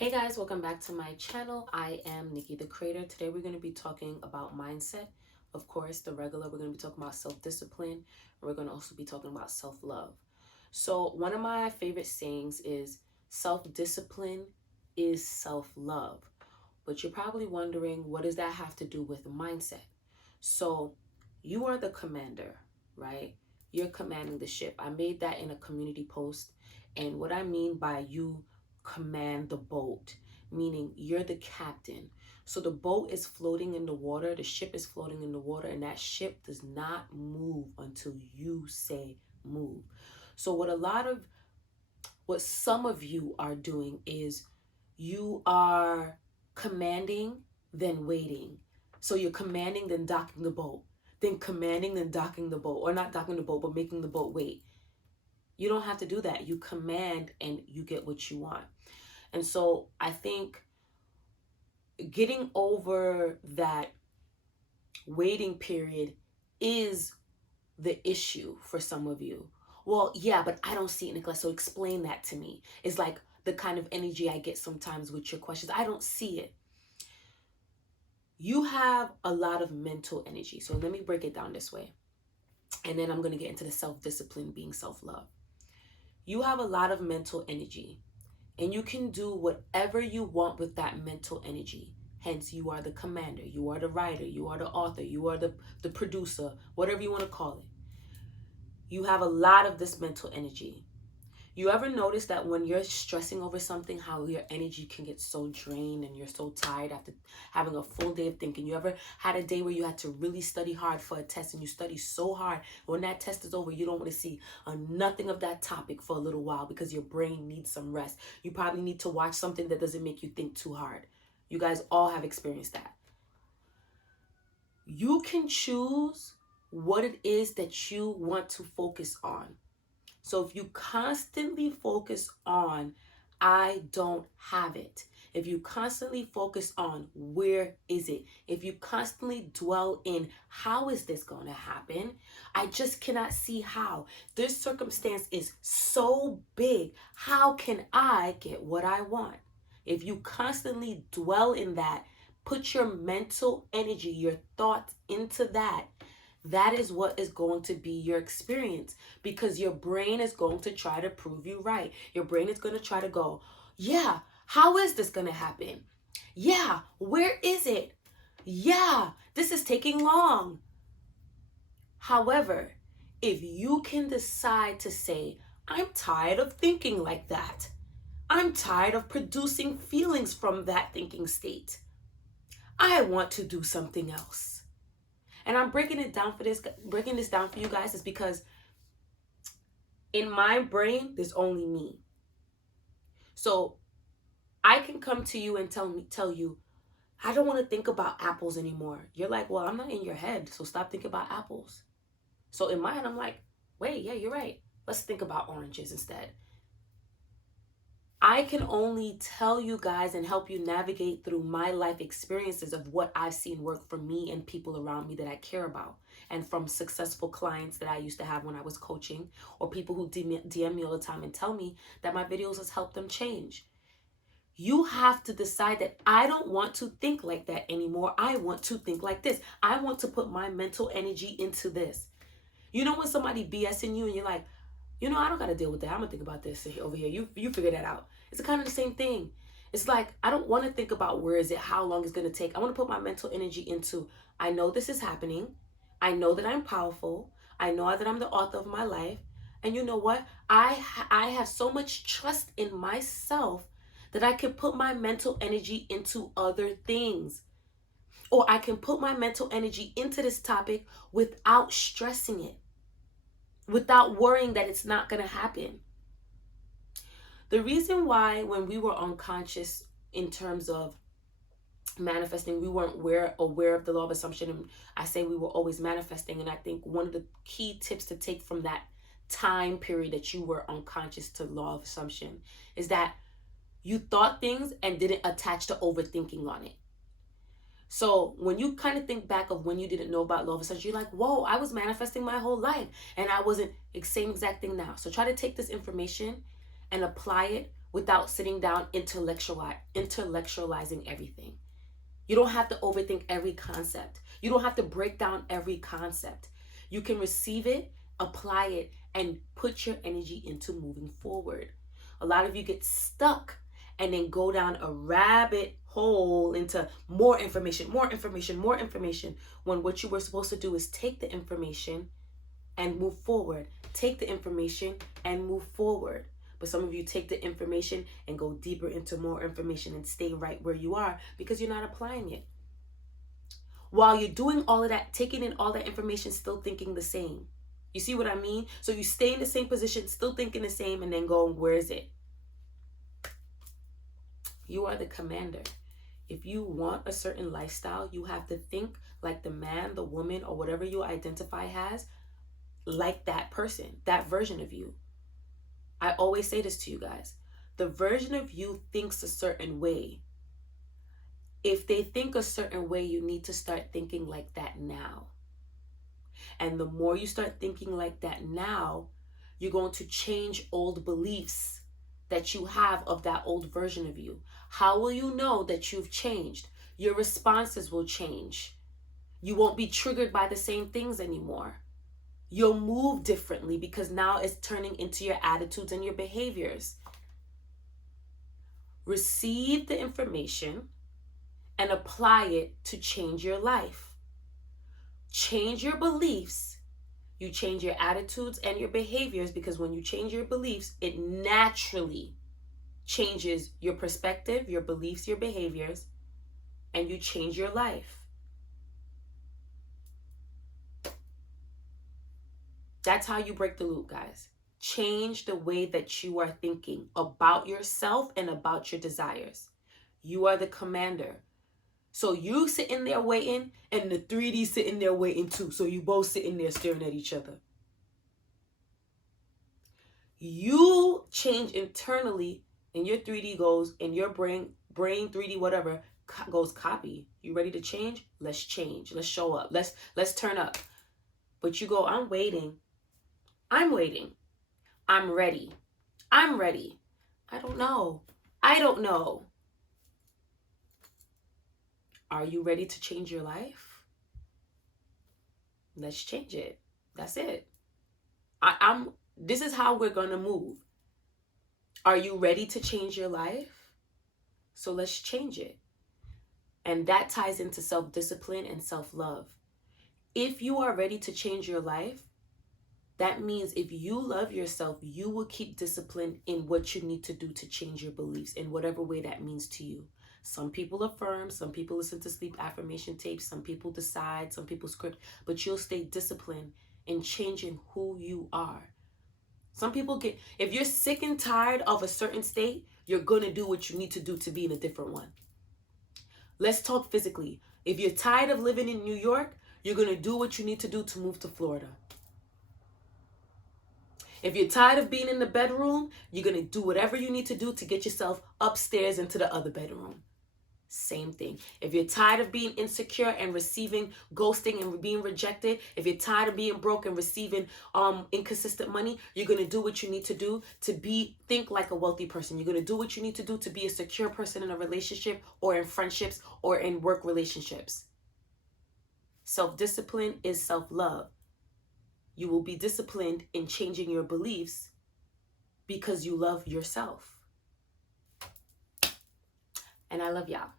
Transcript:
Hey guys, welcome back to my channel. I am Nikki the Creator. Today we're going to be talking about mindset. Of course, the regular, we're going to be talking about self-discipline, and we're going to also be talking about self-love. So one of my favorite sayings is self-discipline is self-love. But you're probably wondering, what does that have to do with mindset? So you are the commander, right? You're commanding the ship. I made that in a community post. And what I mean by you command the boat, meaning you're the captain. So the boat is floating in the water, the ship is floating in the water, and that ship does not move until you say move. So what some of you are doing is you are commanding, then waiting. So you're commanding, then docking the boat, then commanding, then docking the boat, or not docking the boat, but making the boat wait. You don't have to do that. You command and you get what you want. And so I think getting over that waiting period is the issue for some of you. Well, yeah, but I don't see it, Nicollette. So explain that to me. It's like the kind of energy I get sometimes with your questions. I don't see it. You have a lot of mental energy. So let me break it down this way. And then I'm going to get into the self-discipline being self-love. You have a lot of mental energy. And you can do whatever you want with that mental energy. Hence, you are the commander, you are the writer, you are the author, you are the producer, whatever you want to call it. You have a lot of this mental energy. You ever notice that when you're stressing over something, how your energy can get so drained and you're so tired after having a full day of thinking? You ever had a day where you had to really study hard for a test and you study so hard, when that test is over, you don't want to see nothing of that topic for a little while because your brain needs some rest. You probably need to watch something that doesn't make you think too hard. You guys all have experienced that. You can choose what it is that you want to focus on. So if you constantly focus on, I don't have it. If you constantly focus on, where is it? If you constantly dwell in, how is this going to happen? I just cannot see how. This circumstance is so big. How can I get what I want? If you constantly dwell in that, put your mental energy, your thoughts into that, that is what is going to be your experience, because your brain is going to try to prove you right. Your brain is going to try to go, yeah, how is this going to happen? Yeah, where is it? Yeah, this is taking long. However, if you can decide to say, I'm tired of thinking like that. I'm tired of producing feelings from that thinking state. I want to do something else. And I'm breaking this down for you guys is because in my brain, there's only me. So I can come to you and tell you, I don't want to think about apples anymore. You're like, well, I'm not in your head, so stop thinking about apples. So in my head, I'm like, wait, yeah, you're right. Let's think about oranges instead. I can only tell you guys and help you navigate through my life experiences of what I've seen work for me and people around me that I care about. And from successful clients that I used to have when I was coaching, or people who DM me all the time and tell me that my videos has helped them change. You have to decide that I don't want to think like that anymore. I want to think like this. I want to put my mental energy into this. You know when somebody BSing you and you're like, I don't got to deal with that. I'm going to think about this over here. You figure that out. It's kind of the same thing. It's like, I don't want to think about where is it, how long it's going to take. I want to put my mental energy into, I know this is happening. I know that I'm powerful. I know that I'm the author of my life. And you know what? I have so much trust in myself that I can put my mental energy into other things. Or I can put my mental energy into this topic without stressing it, without worrying that it's not going to happen. The reason why when we were unconscious in terms of manifesting, we weren't aware of the law of assumption, and I say we were always manifesting. And I think one of the key tips to take from that time period that you were unconscious to law of assumption is that you thought things and didn't attach to overthinking on it. So when you kind of think back of when you didn't know about law of assumption, you're like, whoa, I was manifesting my whole life and I wasn't. Same exact thing now. So try to take this information and apply it without sitting down intellectualizing everything. You don't have to overthink every concept. You don't have to break down every concept. You can receive it, apply it, and put your energy into moving forward. A lot of you get stuck and then go down a rabbit hole into more information, more information, more information, when what you were supposed to do is take the information and move forward. Take the information and move forward. But some of you take the information and go deeper into more information and stay right where you are because you're not applying it. While you're doing all of that, taking in all that information, still thinking the same. You see what I mean? So you stay in the same position, still thinking the same, and then going, where is it? You are the commander. If you want a certain lifestyle, you have to think like the man, the woman, or whatever you identify as, like that person, that version of you. I always say this to you guys. The version of you thinks a certain way. If they think a certain way, you need to start thinking like that now. And the more you start thinking like that now, you're going to change old beliefs that you have of that old version of you. How will you know that you've changed? Your responses will change. You won't be triggered by the same things anymore. You'll move differently because now it's turning into your attitudes and your behaviors. Receive the information and apply it to change your life. Change your beliefs. You change your attitudes and your behaviors, because when you change your beliefs, it naturally changes your perspective, your beliefs, your behaviors, and you change your life. That's how you break the loop, guys. Change the way that you are thinking about yourself and about your desires. You are the commander. So you sitting there waiting and the 3D sitting there waiting too. So you both sitting there staring at each other. You change internally and your 3D goes, and your brain 3D whatever goes copy. You ready to change? Let's change. Let's show up. Let's turn up. But you go, I'm waiting. I'm waiting. I'm ready. I'm ready. I don't know. I don't know. Are you ready to change your life? Let's change it. That's it. This is how we're going to move. Are you ready to change your life? So let's change it. And that ties into self-discipline and self-love. If you are ready to change your life, that means if you love yourself, you will keep discipline in what you need to do to change your beliefs in whatever way that means to you. Some people affirm, some people listen to sleep affirmation tapes, some people decide, some people script, but you'll stay disciplined in changing who you are. Some people if you're sick and tired of a certain state, you're going to do what you need to do to be in a different one. Let's talk physically. If you're tired of living in New York, you're going to do what you need to do to move to Florida. If you're tired of being in the bedroom, you're going to do whatever you need to do to get yourself upstairs into the other bedroom. Same thing. If you're tired of being insecure and receiving ghosting and being rejected, if you're tired of being broke and receiving inconsistent money, you're going to do what you need to do to think like a wealthy person. You're going to do what you need to do to be a secure person in a relationship or in friendships or in work relationships. Self-discipline is self-love. You will be disciplined in changing your beliefs because you love yourself. And I love y'all.